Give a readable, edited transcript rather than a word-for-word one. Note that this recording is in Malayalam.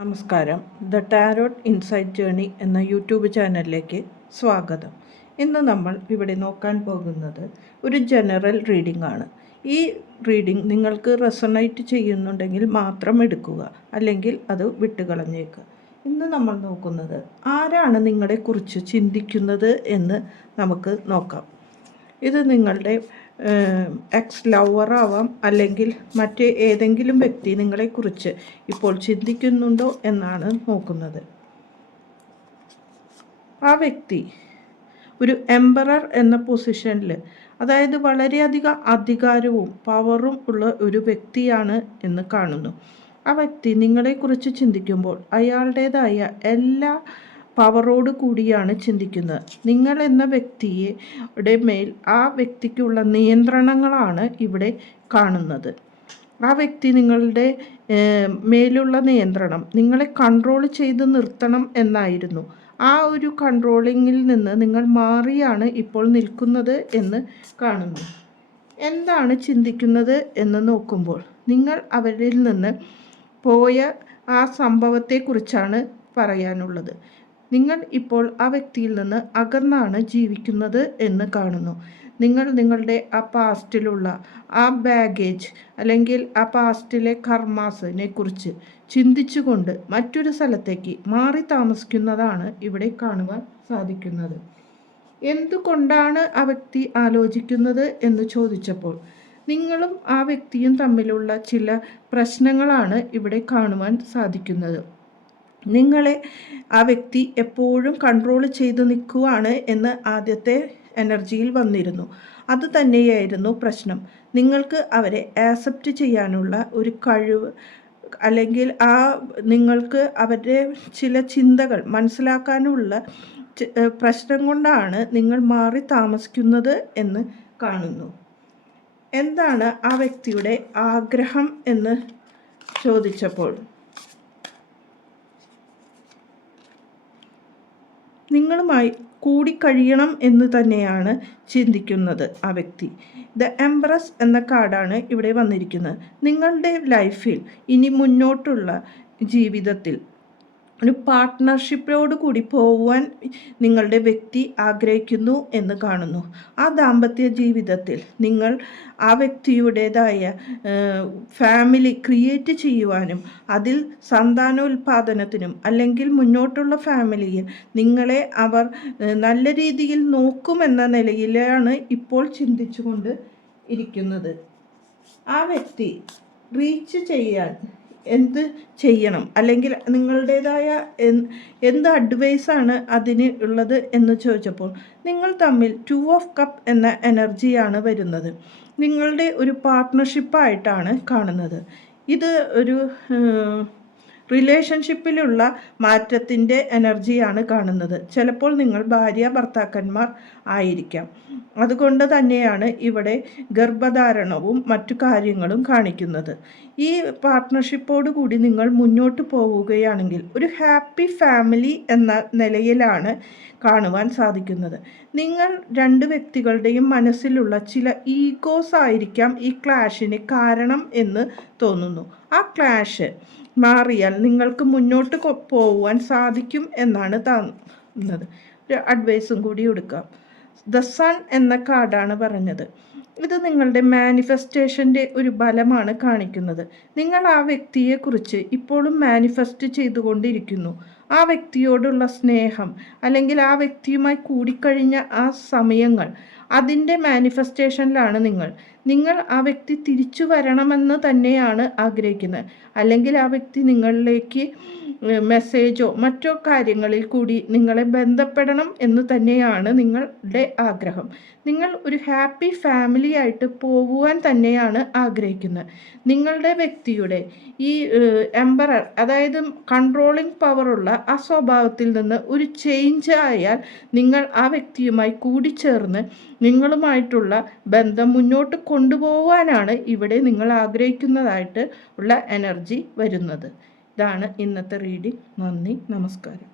നമസ്കാരം. ദ ടാരോട്ട് ഇൻസൈറ്റ് ജേണി എന്ന യൂട്യൂബ് ചാനലിലേക്ക് സ്വാഗതം. ഇന്ന് നമ്മൾ ഇവിടെ നോക്കാൻ പോകുന്നത് ഒരു ജനറൽ റീഡിംഗ് ആണ്. ഈ റീഡിംഗ് നിങ്ങൾക്ക് റെസൊണേറ്റ് ചെയ്യുന്നുണ്ടെങ്കിൽ മാത്രം എടുക്കുക, അല്ലെങ്കിൽ അത് വിട്ടുകളഞ്ഞേക്കുക. ഇന്ന് നമ്മൾ നോക്കുന്നത് ആരാണ് നിങ്ങളെക്കുറിച്ച് ചിന്തിക്കുന്നത് എന്ന് നമുക്ക് നോക്കാം. ഇത് നിങ്ങളുടെ എക്സ് ലവറാവാം, അല്ലെങ്കിൽ മറ്റ് ഏതെങ്കിലും വ്യക്തി നിങ്ങളെക്കുറിച്ച് ഇപ്പോൾ ചിന്തിക്കുന്നുണ്ടോ എന്നാണ് നോക്കുന്നത്. ആ വ്യക്തി ഒരു എംപറർ എന്ന പൊസിഷനിൽ, അതായത് വളരെയധികം അധികാരവും പവറും ഉള്ള ഒരു വ്യക്തിയാണ് എന്ന് കാണുന്നു. ആ വ്യക്തി നിങ്ങളെക്കുറിച്ച് ചിന്തിക്കുമ്പോൾ അയാളുടേതായ എല്ലാ പവറോട് കൂടിയാണ് ചിന്തിക്കുന്നത്. നിങ്ങൾ എന്ന വ്യക്തിയുടെ മേൽ ആ വ്യക്തിക്കുള്ള നിയന്ത്രണങ്ങളാണ് ഇവിടെ കാണുന്നത്. ആ വ്യക്തി നിങ്ങളുടെ മേലുള്ള നിയന്ത്രണം നിങ്ങളെ കൺട്രോൾ ചെയ്ത് നിർത്തണം എന്നായിരുന്നു. ആ ഒരു കൺട്രോളിങ്ങിൽ നിന്ന് നിങ്ങൾ മാറിയാണ് ഇപ്പോൾ നിൽക്കുന്നത് എന്ന് കാണുന്നു. എന്താണ് ചിന്തിക്കുന്നത് എന്ന് നോക്കുമ്പോൾ നിങ്ങൾ അവരിൽ നിന്ന് പോയ ആ സംഭവത്തെക്കുറിച്ചാണ് പറയാനുള്ളത്. നിങ്ങൾ ഇപ്പോൾ ആ വ്യക്തിയിൽ നിന്ന് അകന്നാണ് ജീവിക്കുന്നത് എന്ന് കാണുന്നു. നിങ്ങൾ നിങ്ങളുടെ ആ പാസ്റ്റിലുള്ള ആ ബാഗേജ്, അല്ലെങ്കിൽ ആ പാസ്റ്റിലെ കർമാസിനെ കുറിച്ച് ചിന്തിച്ചുകൊണ്ട് മറ്റൊരു സ്ഥലത്തേക്ക് മാറി താമസിക്കുന്നതാണ് ഇവിടെ കാണുവാൻ സാധിക്കുന്നത്. എന്തുകൊണ്ടാണ് ആ വ്യക്തി ആലോചിക്കുന്നത് എന്ന് ചോദിച്ചപ്പോൾ നിങ്ങളും ആ വ്യക്തിയും തമ്മിലുള്ള ചില പ്രശ്നങ്ങളാണ് ഇവിടെ കാണുവാൻ സാധിക്കുന്നത്. നിങ്ങളെ ആ വ്യക്തി എപ്പോഴും കൺട്രോൾ ചെയ്ത് നിൽക്കുകയാണ് എന്ന് ആദ്യത്തെ എനർജിയിൽ വന്നിരുന്നു. അത് തന്നെയായിരുന്നു പ്രശ്നം. നിങ്ങൾക്ക് അവരെ ആക്സെപ്റ്റ് ചെയ്യാനുള്ള ഒരു കഴിവ്, അല്ലെങ്കിൽ നിങ്ങൾക്ക് അവരുടെ ചില ചിന്തകൾ മനസ്സിലാക്കാനുള്ള പ്രശ്നം കൊണ്ടാണ് നിങ്ങൾ മാറി താമസിക്കുന്നത് എന്ന് കാണുന്നു. എന്താണ് ആ വ്യക്തിയുടെ ആഗ്രഹം എന്ന് ചോദിച്ചപ്പോൾ നിങ്ങളുമായി കൂടിക്കഴിയണം എന്ന് തന്നെയാണ് ചിന്തിക്കുന്നത് ആ വ്യക്തി. ദ എംപ്രസ് എന്ന കാർഡാണ് ഇവിടെ വന്നിരിക്കുന്നത്. നിങ്ങളുടെ ലൈഫിൽ ഇനി മുന്നോട്ടുള്ള ജീവിതത്തിൽ ഒരു പാർട്ട്ണർഷിപ്പോട് കൂടി പോകുവാൻ നിങ്ങളുടെ വ്യക്തി ആഗ്രഹിക്കുന്നു എന്ന് കാണുന്നു. ആ ദാമ്പത്യ ജീവിതത്തിൽ നിങ്ങൾ ആ വ്യക്തിയുടേതായ ഫാമിലി ക്രിയേറ്റ് ചെയ്യുവാനും അതിൽ സന്താനോൽപാദനത്തിനും, അല്ലെങ്കിൽ മുന്നോട്ടുള്ള ഫാമിലിയിൽ നിങ്ങളെ അവർ നല്ല രീതിയിൽ നോക്കുമെന്ന നിലയിലാണ് ഇപ്പോൾ ചിന്തിച്ചുകൊണ്ട് ഇരിക്കുന്നത്. ആ വ്യക്തി റീച്ച് ചെയ്യാൻ എന്ത് ചെയ്യണം, അല്ലെങ്കിൽ നിങ്ങളുടേതായ എന്ത് അഡ്വൈസാണ് അതിന് ഉള്ളത് എന്ന് ചോദിച്ചപ്പോൾ നിങ്ങൾ തമ്മിൽ 2 ഓഫ് കപ്പ് എന്ന എനർജിയാണ് വരുന്നത്. നിങ്ങളുടെ ഒരു പാർട്ട്ണർഷിപ്പായിട്ടാണ് കാണുന്നത്. ഇത് ഒരു റിലേഷൻഷിപ്പിലുള്ള മാറ്റത്തിൻ്റെ എനർജിയാണ് കാണുന്നത്. ചിലപ്പോൾ നിങ്ങൾ ഭാര്യ ഭർത്താക്കന്മാർ ആയിരിക്കാം. അതുകൊണ്ട് തന്നെയാണ് ഇവിടെ ഗർഭധാരണവും മറ്റു കാര്യങ്ങളും കാണിക്കുന്നത്. ഈ പാർട്ട്ണർഷിപ്പോട് കൂടി നിങ്ങൾ മുന്നോട്ട് പോവുകയാണെങ്കിൽ ഒരു ഹാപ്പി ഫാമിലി എന്ന നിലയിലാണ് കാണുവാൻ സാധിക്കുന്നത്. നിങ്ങൾ രണ്ട് വ്യക്തികളുടെയും മനസ്സിലുള്ള ചില ഈഗോസ് ആയിരിക്കാം ഈ ക്ലാഷിന് കാരണം എന്ന് തോന്നുന്നു. ആ ക്ലാഷ് മാറിയാൽ നിങ്ങൾക്ക് മുന്നോട്ട് പോവാൻ സാധിക്കും എന്നാണ് തോന്നുന്നത്. ഒരു അഡ്വൈസും കൂടി കൊടുക്കാം. ദ സൺ എന്ന കാർഡാണ് പറഞ്ഞത്. ഇത് നിങ്ങളുടെ മാനിഫെസ്റ്റേഷൻ്റെ ഒരു ബലമാണ് കാണിക്കുന്നത്. നിങ്ങൾ ആ വ്യക്തിയെക്കുറിച്ച് ഇപ്പോഴും മാനിഫെസ്റ്റ് ചെയ്തുകൊണ്ടിരിക്കുന്നു. ആ വ്യക്തിയോടുള്ള സ്നേഹം, അല്ലെങ്കിൽ ആ വ്യക്തിയുമായി കൂടിക്കഴിഞ്ഞ ആ സമയങ്ങൾ, അതിൻ്റെ മാനിഫെസ്റ്റേഷനിലാണ് നിങ്ങൾ ആ വ്യക്തി തിരിച്ചു വരണമെന്ന് തന്നെയാണ് ആഗ്രഹിക്കുന്നത്. അല്ലെങ്കിൽ ആ വ്യക്തി നിങ്ങളിലേക്ക് മെസ്സേജോ മറ്റോ കാര്യങ്ങളിൽ കൂടി നിങ്ങളെ ബന്ധപ്പെടണം എന്ന് തന്നെയാണ് നിങ്ങളുടെ ആഗ്രഹം. നിങ്ങൾ ഒരു ഹാപ്പി ഫാമിലി ആയിട്ട് പോകുവാൻ തന്നെയാണ് ആഗ്രഹിക്കുന്നത്. നിങ്ങളുടെ വ്യക്തിയുടെ ഈ എംപറർ, അതായത് കൺട്രോളിങ് പവറുള്ള ആ സ്വഭാവത്തിൽ നിന്ന് ഒരു ചേഞ്ച് ആയാൽ നിങ്ങൾ ആ വ്യക്തിയുമായി കൂടിച്ചേർന്ന് നിങ്ങളുമായിട്ടുള്ള ബന്ധം മുന്നോട്ട് കൊണ്ടുപോകാനാണ് ഇവിടെ നിങ്ങൾ ആഗ്രഹിക്കുന്നതായിട്ട് ഉള്ള എനർജി വരുന്നത്. ഇതാണ് ഇന്നത്തെ റീഡിംഗ്. നന്ദി, നമസ്കാരം.